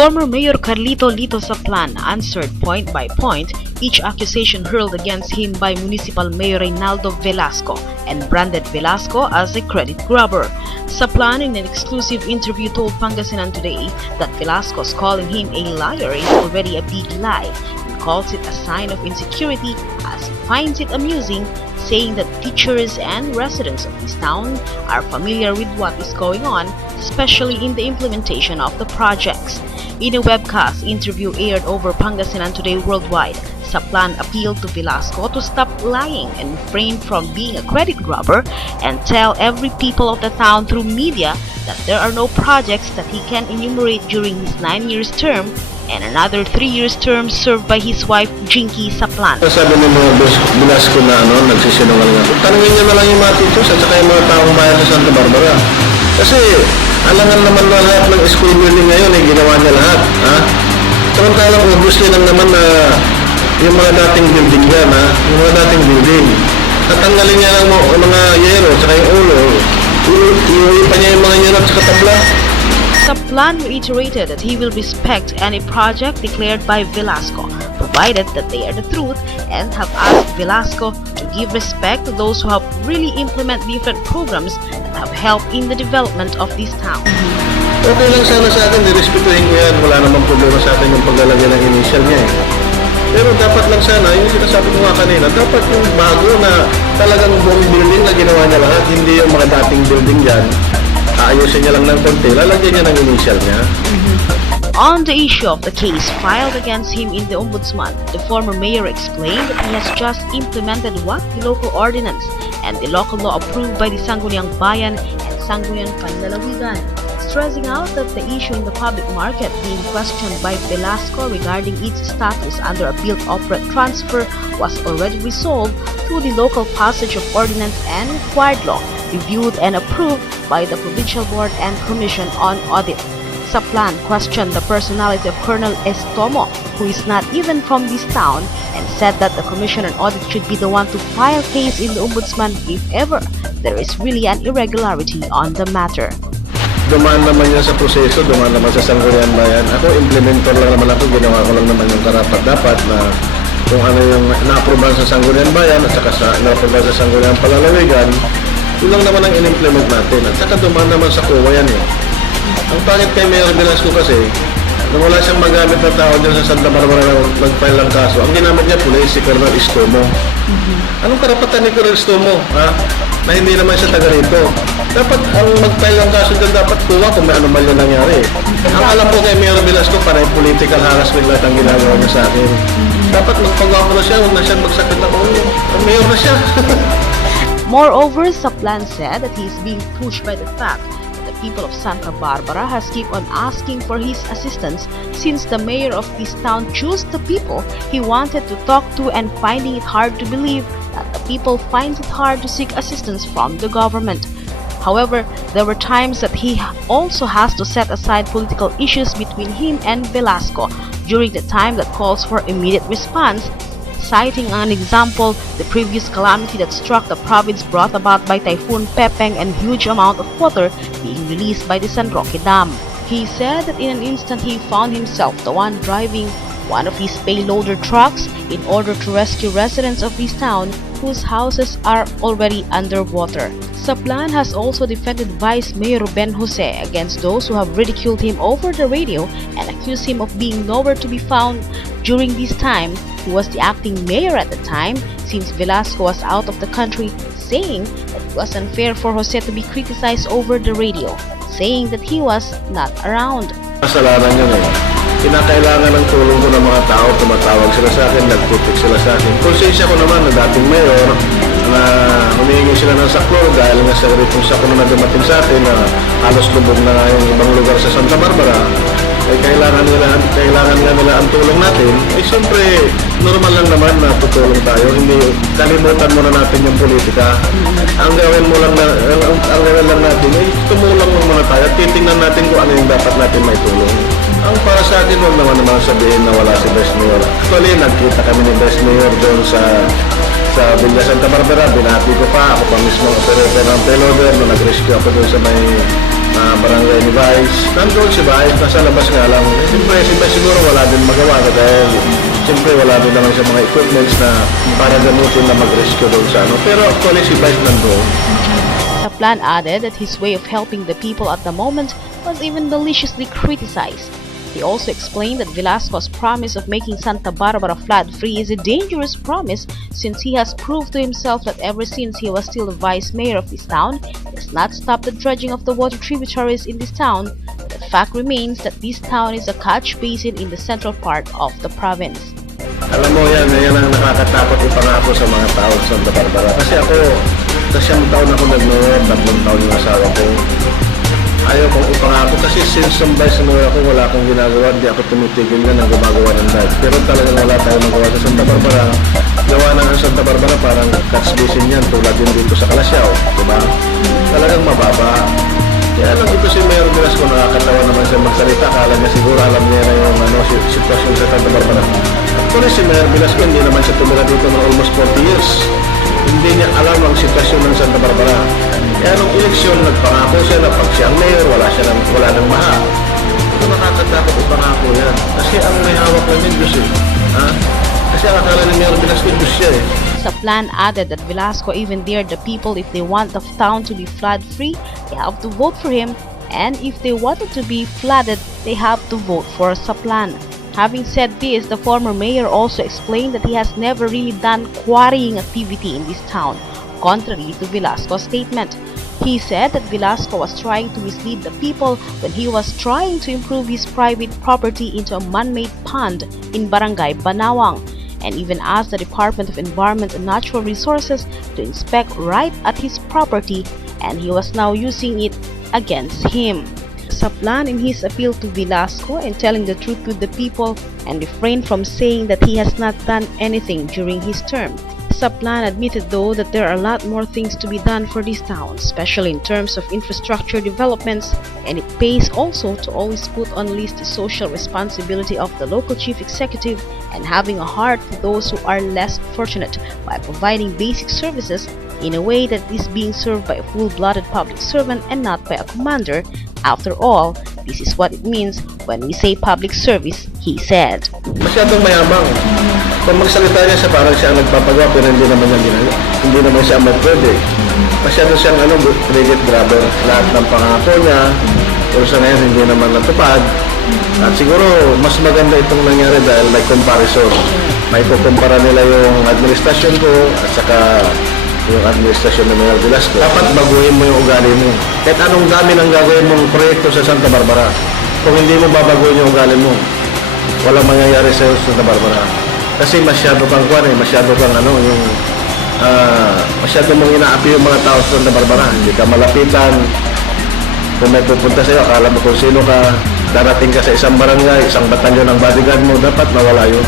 Former Mayor Carlito Lito Zaplan answered point by point each accusation hurled against him by Municipal Mayor Reynaldo Velasco and branded Velasco as a credit grabber. Zaplan, in an exclusive interview, told Pangasinan Today that Velasco's calling him a liar is already a big lie and calls it a sign of insecurity as he finds it amusing, saying that teachers and residents of this town are familiar with what is going on, especially in the implementation of the projects. In a webcast interview aired over Pangasinan Today Worldwide, Zaplan appealed to Velasco to stop lying and refrain from being a credit grabber and tell every people of the town through media that there are no projects that he can enumerate during his 9 years term and another 3 years term served by his wife Jinky Zaplan. Sabi ni Velasco na nagsisinungaling ako. Tanungin niyo na lang yung mga teachers at saka yung mga taong bayan sa Santa Barbara. Kasi alangan naman na lahat ng school building ngayon ginawa niya lahat. Samantalang obviously lang naman na yung mga dating building yan, yung mga dating building. Tatanggalin niya lang mga yero at saka yung ulo. Iuwi pa niya yung mga yero at saka tabla. Zaplan reiterated that he will respect any project declared by Velasco, provided that they are the truth, and have asked Velasco to give respect to those who have really implement different programs that have helped in the development of this town. Okay lang sana sa akin, nirespetuhin ko yan. Wala namang problema sa atin yung paglalagay ng initial niya. Pero dapat lang sana, yung sinasabi ko nga kanina, dapat yung bago na talagang buong building na ginawa niya lahat, hindi yung mga dating building dyan. Ayusin niya lang ng konti, lalagyan niya ng initial niya. On the issue of the case filed against him in the Ombudsman, the former mayor explained that he has just implemented what the local ordinance and the local law approved by the Sangguniang Bayan and Sangguniang Panlalawigan, stressing out that the issue in the public market being questioned by Velasco regarding its status under a build-operate transfer was already resolved through the local passage of ordinance and required law, reviewed and approved by the Provincial Board and Commission on Audit. Zaplan questioned the personality of Colonel Estomo, who is not even from this town, and said that the Commission on Audit should be the one to file case in the Ombudsman if ever there is really an irregularity on the matter. Dumaan naman yan sa proseso, dumaan naman sa Sangguniang Bayan. Ako, implementor lang naman ako, ginawa ko lang naman yung karapat-dapat na kung ano yung na-aproban sa Sangguniang Bayan at saka na-aproban sa Sangguniang Panlalawigan, yun lang naman ang in-implement natin. At saka dumaan naman sa COA yan eh. Ang pangit kay Mayor Velasco kasi, nung wala siyang magamit na tao dyan sa Santa Barbara na nag-file ng kaso, ang ginamit niya police, si Colonel Estomo. Anong karapatan ni Colonel Estomo, na hindi naman siya taga rito? Dapat ang mag-file ng kaso dyan, dapat kuha kung may anomalya nangyari. Ang alam ko kay Mayor Velasco, parang political harassment lahat ang ginagawa niya sa akin. Dapat magpagawa ko na siya, huwag na siya magsakit ng ulo. Mayor na siya. Moreover, Zaplan said that he is being pushed by the fact that the people of Santa Barbara has keep on asking for his assistance since the mayor of this town chose the people he wanted to talk to, and finding it hard to believe that the people find it hard to seek assistance from the government. However, there were times that he also has to set aside political issues between him and Velasco during the time that calls for immediate response, citing an example the previous calamity that struck the province brought about by Typhoon Pepeng and huge amount of water being released by the San Roque Dam. He said that in an instant he found himself the one driving one of his payloader trucks in order to rescue residents of this town whose houses are already underwater. Zaplan has also defended Vice Mayor Ben Jose against those who have ridiculed him over the radio and accused him of being nowhere to be found during this time. He was the acting mayor at the time since Velasco was out of the country, saying that it was unfair for Jose to be criticized over the radio, saying that he was not around. Kasalanan yun eh. Kinakailangan ng tulong ko ng mga tao, tumatawag sila sa akin, nagtutok sila sa akin. Konsensya ko naman na dating mayor na humihingi sila ng saklor dahil nga sa ritong saklo na dumating sa atin na halos lubog na nga yung ibang lugar sa Santa Barbara, ay kailangan nga nila ang tulong natin. Eh siyempre, normal lang naman na tutulong tayo. Hindi, kalimutan muna natin yung politika. Ang gawin lang natin, tumulong muna tayo at titingnan natin kung ano yung dapat natin may tulong. Ang para sa akin, Kasi huwag naman sabihin na wala si Vice Mayor. Actually, nagkita kami ni Vice Mayor doon sa Villa Santa Barbara. Binati ko pa. Ako pa mismo ang operator ng payloader na nag-rescue ako doon sa may barangay ni Vice. Nandun si Vice, nasa labas nga lang. Siyempre, si Vice siguro wala din magawa dahil siyempre wala din naman sa mga equipments na para gamutin na mag-rescue doon sa ano. Pero actually si Vice nandun. Zaplan added that his way of helping the people at the moment was even maliciously criticized. He also explained that Velasco's promise of making Santa Barbara flood-free is a dangerous promise since he has proved to himself that ever since he was still the vice mayor of this town, he has not stopped the dredging of the water tributaries in this town. The fact remains that this town is a catch basin in the central part of the province. Alam mo yan ang nakakatakot ipangako sa mga tao sa Santa Barbara. Kasi ako, sa 7 taon ako nag-mayor, 3 taon yung asawa ko. Ayaw kong ipangako kasi since ang vice mayor ako, wala akong ginagawa, hindi ako tumitigil na ng gumagawa ng dive. Pero talagang wala tayong magawa sa Santa Barbara. Gawa na ang Santa Barbara parang catch basin yan, tulad din dito sa Calasiao, diba? Talagang mababa. Kaya lang ito si Mayor Velasco, nakakatawa naman siya magsalita. Akala niya siguro alam niya na yung sitwasyon sa Santa Barbara. Actually si Mayor Velasco hindi naman siya tumira dito ng almost 40 years. Hindi niya alam ang sitwasyon ng Santa Barbara. Kaya nung eleksyon, nagpangako siya na pag siyang mayor, wala nang maha. Ito nakakatakot ipangako yan. Kasi ang may hawak lang yung Diyos eh. Ha? Kasi ang akala ni Mayor Velasco, Diyos siya eh. Zaplan added that Velasco even dared the people if they want the town to be flood-free, they have to vote for him, and if they wanted to be flooded, they have to vote for Zaplan. Having said this, the former mayor also explained that he has never really done quarrying activity in this town, contrary to Velasco's statement. He said that Velasco was trying to mislead the people when he was trying to improve his private property into a man-made pond in Barangay Banawang, and even asked the Department of Environment and Natural Resources to inspect right at his property, and he was now using it against him. Zaplan, in his appeal to Velasco and telling the truth with the people, and refrained from saying that he has not done anything during his term. Zaplan admitted though that there are a lot more things to be done for this town, especially in terms of infrastructure developments, and it pays also to always put on list the social responsibility of the local chief executive and having a heart for those who are less fortunate by providing basic services in a way that is being served by a full-blooded public servant and not by a commander. After all, this is what it means when we say public service, he said. Masyadong mayabang. Kung magsalita niya siya, parang siya ang nagpapagawa pero hindi naman niya ginagawa. Hindi naman siya mag-pwede. Masyado siyang credit grabber. Lahat ng pangako niya, pero sa ngayon hindi naman natupad. At siguro, mas maganda itong nangyari dahil may comparison. May kukumpara nila yung administrasyon ko at saka yung administrasyon ng Mayor Velasco. Dapat baguhin mo yung ugali mo. Kahit anong dami ng gagawin mong proyekto sa Santa Barbara, kung hindi mo babaguhin yung ugali mo, walang mangyayari sa Santa Barbara. Kasi masyado kang masyado kang masyado mong inaapi yung mga tao sa Santa Barbara. Hindi ka malapitan. Kung may pupunta sa'yo, akala mo kung sino ka, darating ka sa isang barangay, isang batalyon ng bodyguard mo, dapat mawala yun.